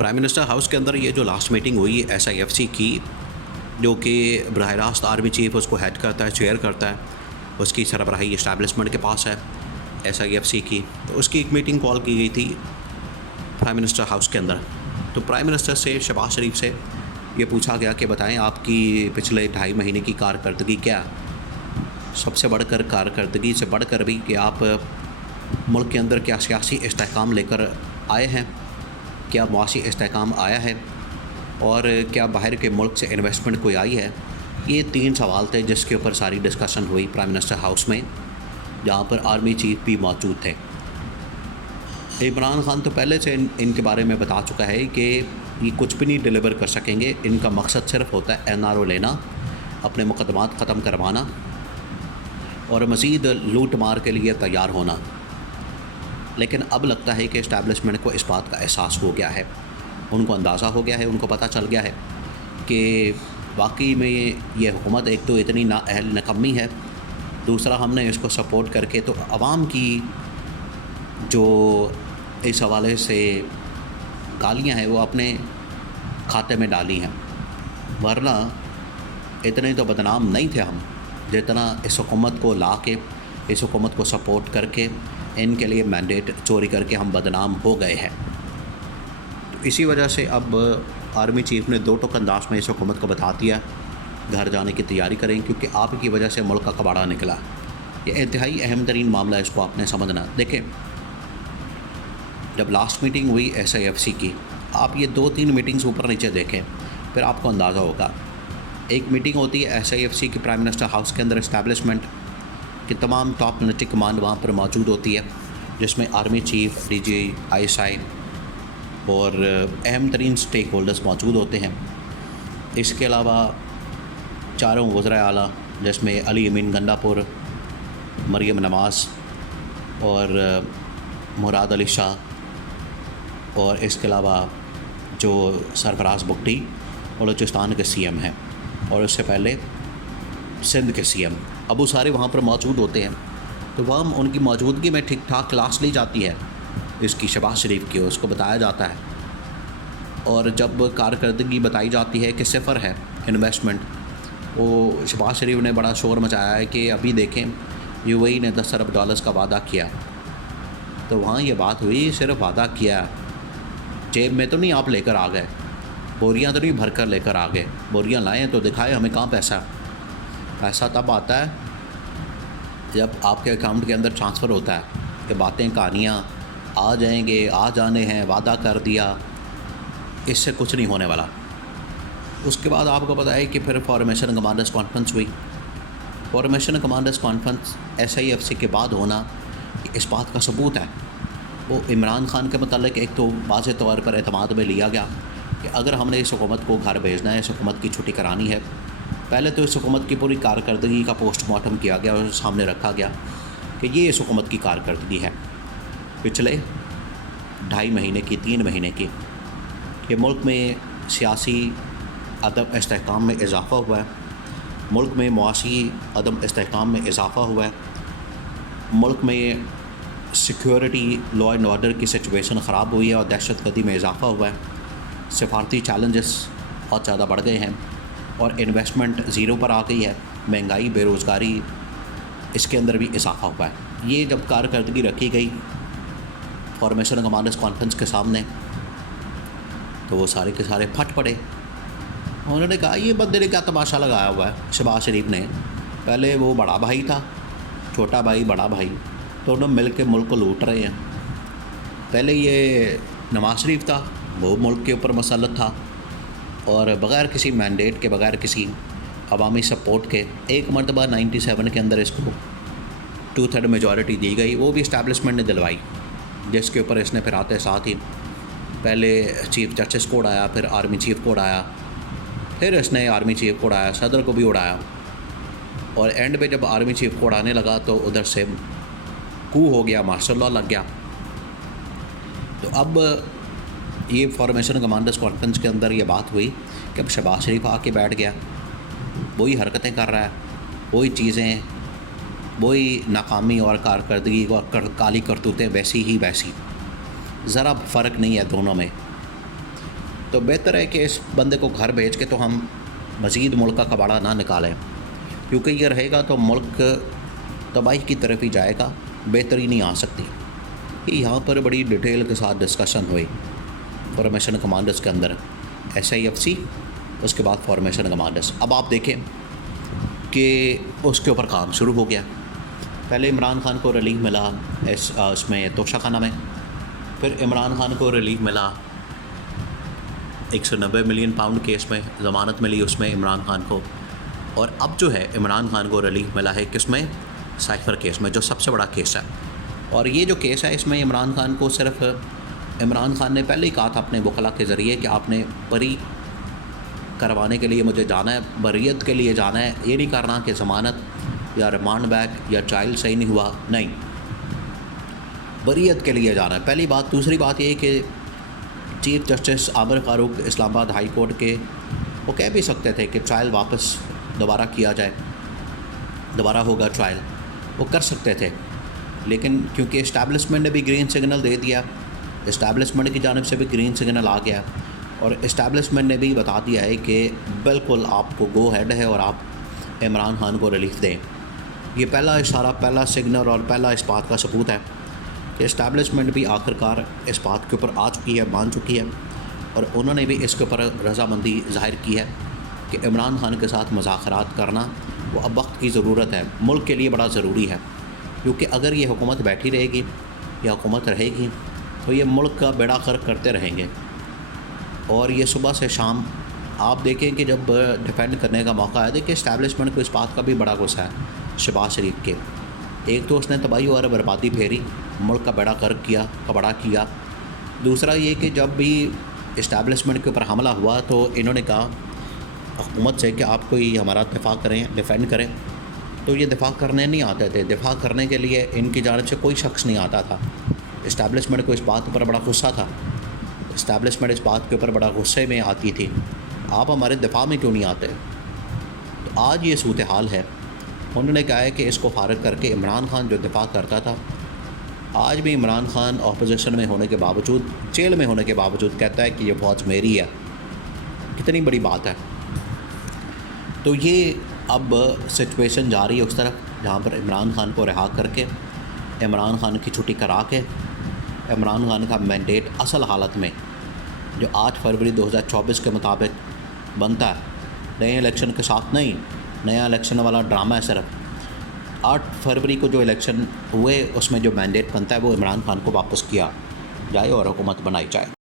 Prime minister house के अंदर ये जो लास्ट मीटिंग हुई SIFC की, जो कि बराह रास्त आर्मी चीफ उसको हेड करता है, चेयर करता है, उसकी सरबराही इस्टेब्लिशमेंट के पास है SIFC की, तो उसकी एक मीटिंग कॉल की गई थी प्राइम मिनिस्टर हाउस के अंदर। तो प्राइम मिनिस्टर से शहबाज शरीफ से ये पूछा गया कि बताएं आपकी पिछले 2.5 महीने की कारकर्दगी क्या, सबसे बढ़कर कारकर्दगी से बढ़कर भी कि आप मुल्क के अंदर क्या सियासी इस्तेहकाम लेकर आए हैं, क्या मुआशी इस्तेहकाम आया है और क्या बाहर के मुल्क से इन्वेस्टमेंट कोई आई है। ये 3 सवाल थे जिसके ऊपर सारी डिस्कशन हुई प्राइम मिनिस्टर हाउस में, जहाँ पर आर्मी चीफ भी मौजूद थे। इमरान खान तो पहले से इनके बारे में बता चुका है कि ये कुछ भी नहीं डिलीवर कर सकेंगे, इनका मकसद सिर्फ होता है NRO लेना, अपने मुकदमात ख़त्म करवाना और मज़ीद लूट मार के लिए तैयार होना। लेकिन अब लगता है कि इस्टेब्लिशमेंट को इस बात का एहसास हो गया है, उनको अंदाज़ा हो गया है, उनको पता चल गया है कि वाकई में ये हुकूमत एक तो इतनी नाअहल निकम्मी है, दूसरा हमने इसको सपोर्ट करके तो आवाम की जो इस हवाले से गालियाँ हैं वो अपने खाते में डाली हैं, वरना इतने तो बदनाम नहीं थे हम जितना इस हुकूमत को ला के, इस हुकूमत को सपोर्ट करके, इनके लिए मैंडेट चोरी करके हम बदनाम हो गए हैं। तो इसी वजह से अब आर्मी चीफ ने 2 टोक अंदाज में इस हुकूमत को बता दिया घर जाने की तैयारी करें, क्योंकि आपकी वजह से मुल्क का कबाड़ा निकला। ये इंतहाई अहम तरीन मामला है, इसको आपने समझना। देखें, जब लास्ट मीटिंग हुई SIFC की, आप ये 2-3 मीटिंग्स ऊपर नीचे देखें फिर आपको अंदाज़ा होगा। एक मीटिंग होती है SIFC की प्राइम मिनिस्टर हाउस के अंदर, इस्टेब्लिशमेंट की तमाम टॉप मिलिट्री कमांड वहाँ पर मौजूद होती है, जिसमें आर्मी चीफ, DG, ISI और अहम तरीन स्टेक होल्डर्स मौजूद होते हैं। इसके अलावा 4 वज़राए आला, जिसमें अली अमीन गंडापुर, मरियम नवाज़ और मुराद अली शाह, और इसके अलावा जो सरफराज बुगटी बलूचिस्तान के CM हैं और उससे पहले सिंध के CM, अब वो सारे वहाँ पर मौजूद होते हैं। तो वहाँ उनकी मौजूदगी में ठीक ठाक क्लास ली जाती है इसकी, शहबाज शरीफ की, उसको बताया जाता है। और जब कारकर्दगी बताई जाती है कि सिफ़र है इन्वेस्टमेंट, वो शहबाज शरीफ ने बड़ा शोर मचाया है कि अभी देखें UAE ने $10 अरब का वादा किया। तो वहाँ ये बात हुई, सिर्फ वादा किया, जेब में तो नहीं आप लेकर आ गए, बोरियां तो नहीं भर कर लेकर आ गए, बोरियां लाएँ तो दिखाए हमें कहाँ पैसा। पैसा तब आता है जब आपके अकाउंट के अंदर ट्रांसफ़र होता है कि बातें कहानियाँ आ जाएंगे, आ जाने हैं, वादा कर दिया, इससे कुछ नहीं होने वाला। उसके बाद आपको पता है कि फिर फॉर्मेशन कमांडर्स कॉन्फ्रेंस हुई। फॉर्मेशन कमांडर्स कॉन्फ्रेंस SIFC के बाद होना इस बात का सबूत है। वो इमरान खान के मतलब एक तो वाज़ेह तौर पर एतमाद में लिया गया कि अगर हमने इस हुकूमत को घर भेजना है, इस हुकूमत की छुट्टी करानी है, पहले तो इस हुकूमत की पूरी कारकर्दगी का पोस्टमार्टम किया गया और सामने रखा गया कि ये इस हुकूमत की कारकर्दगी है पिछले 2.5 महीने की, 3 महीने की, कि मुल्क में सियासी अदम इस्तेहकाम में इजाफ़ा हुआ है, मुल्क में मुआशी अदम इस्तेहकाम में इजाफ़ा हुआ है, मुल्क में सिक्योरिटी, लॉ एंड ऑर्डर की सिचुएशन ख़राब हुई है और दहशतगर्दी में इजाफ़ा हुआ है, सिफारती चैलेंजेस बहुत ज़्यादा बढ़ गए हैं और इन्वेस्टमेंट ज़ीरो पर आ गई है, महंगाई, बेरोज़गारी, इसके अंदर भी इजाफ़ा हुआ है। ये जब कारकर्दगी रखी गई फॉर्मेशन कमांडर्स कॉन्फ्रेंस के सामने, तो वो सारे के सारे फट पड़े। उन्होंने कहा ये बंदे ने क्या तमाशा लगाया हुआ है शहबाज शरीफ ने, पहले वो बड़ा भाई था, छोटा भाई, बड़ा भाई, दोनों मिल के मुल्क को लूट रहे हैं। पहले ये नवाज शरीफ था, वो मुल्क के ऊपर मसलत था और बग़ैर किसी मैंडेट के, बग़ैर किसी अवामी सपोर्ट के एक मरतबा 97 के अंदर इसको 2/3 मेजॉरिटी दी गई, वो भी इस्टेब्लिशमेंट ने दिलवाई, जिसके ऊपर इसने फिर आते साथ ही पहले चीफ जस्टिस को उड़ाया, फिर आर्मी चीफ को उड़ाया, फिर इसने आर्मी चीफ को उड़ाया, सदर को भी उड़ाया और एंड पे जब आर्मी चीफ को उड़ाने लगा तो उधर से कू हो गया, मार्शल लॉ लग गया। तो अब ये फॉर्मेशन कमांडर्स कॉन्फ्रेंस के अंदर ये बात हुई कि अब शहबाज शरीफ आके बैठ गया, वही हरकतें कर रहा है, वही चीज़ें, वही नाकामी और कारकर्दगी और काली करतूतें वैसी ही वैसी, ज़रा फ़र्क नहीं है दोनों में। तो बेहतर है कि इस बंदे को घर भेज के तो हम मज़ीद मुल्क का कबाड़ा ना निकालें, क्योंकि ये रहेगा तो मुल्क तबाही की तरफ ही जाएगा, बेहतरी नहीं आ सकती। कि यहाँ पर बड़ी डिटेल के साथ डिस्कशन हुई फॉर्मेशन कमांडर्स के अंदर, SIFC, उसके बाद फॉर्मेशन कमांडर्स। अब आप देखें कि उसके ऊपर काम शुरू हो गया। पहले इमरान खान को रिलीफ मिला उसमें तोशाखाना में, फिर इमरान खान को रिलीफ मिला 190 मिलियन पाउंड केस में, ज़मानत मिली उसमें इमरान खान को। और अब जो है इमरान खान को रिलीफ मिला है किसमें, साइफर केस में, जो सबसे बड़ा केस है। और ये जो केस है इसमें इमरान खान को सिर्फ, इमरान खान ने पहले ही कहा था अपने वकला के ज़रिए कि आपने बरी करवाने के लिए मुझे जाना है, बरीयत के लिए जाना है, ये नहीं करना कि ज़मानत या रिमांड बैक या ट्रायल सही नहीं हुआ, नहीं, बरीयत के लिए जाना है, पहली बात। दूसरी बात ये कि chief justice Aamir Farooq Islamabad high court के, वो कह भी सकते थे कि ट्रायल वापस दोबारा किया जाए, दोबारा होगा ट्रायल, वो कर सकते थे। लेकिन क्योंकि इस्टेब्लिशमेंट ने भी ग्रीन सिग्नल दे दिया, इस्टेब्लिशमेंट की जानिब से भी ग्रीन सिग्नल आ गया, और इस्टेब्लिशमेंट ने भी बता दिया है कि बिल्कुल आपको गो हेड है और आप इमरान खान को रिलीफ दें। ये पहला इशारा, पहला सिग्नल और पहला इस बात का सबूत है कि इस्टेब्लिशमेंट भी आखिरकार इस बात के ऊपर आ चुकी है, मान चुकी है, और उन्होंने भी इसके ऊपर रजामंदी ज़ाहिर की है कि इमरान खान के साथ मुज़ाकरात करना वो अब वक्त की ज़रूरत है, मुल्क के लिए बड़ा ज़रूरी है। क्योंकि अगर ये हुकूमत बैठी रहेगी या हुकूमत रहेगी तो ये मुल्क का बेड़ा गर्क करते रहेंगे। और ये सुबह से शाम आप देखें कि जब डिफेंड करने का मौका है, देखिए इस्टेब्लिशमेंट को इस बात का भी बड़ा गुस्सा है शहबाज शरीफ के। एक तो उसने तबाही और बर्बादी फेरी, मुल्क का बेड़ा गर्क किया, कबड़ा किया। दूसरा ये कि जब भी इस्टेब्लिशमेंट के ऊपर हमला हुआ तो इन्होंने कहा हुकूमत से कि आप कोई हमारा दिफा करें, डिफेंड करें, तो ये दिफा करने नहीं आते थे। दिफा करने के लिए इनकी जानिब से कोई शख्स नहीं आता था। इस्टेब्लिशमेंट को इस बात पर बड़ा गुस्सा था, इस्टेब्लिशमेंट इस बात के ऊपर बड़ा गुस्से में आती थी, आप हमारे दिफा में क्यों नहीं आते। तो आज ये सूरत हाल है। उन्होंने कहा है कि इसको फारग करके इमरान खान जो दिफा करता था, आज भी इमरान खान अपोजिशन में होने के बावजूद, जेल में होने के बावजूद कहता है कि ये फौज मेरी है। कितनी बड़ी बात है। तो ये अब सिचुएशन जा रही है उस तरफ जहाँ पर इमरान खान को रिहा करके, इमरान खान की छुट्टी करा के, इमरान खान का मैंडेट असल हालत में जो 8 फरवरी 2024 के मुताबिक बनता है, नए इलेक्शन के साथ नहीं, नया इलेक्शन वाला ड्रामा है सिर्फ। 8 फरवरी को जो इलेक्शन हुए उसमें जो मैंडेट बनता है वो इमरान खान को वापस किया जाए और हुकूमत बनाई जाए।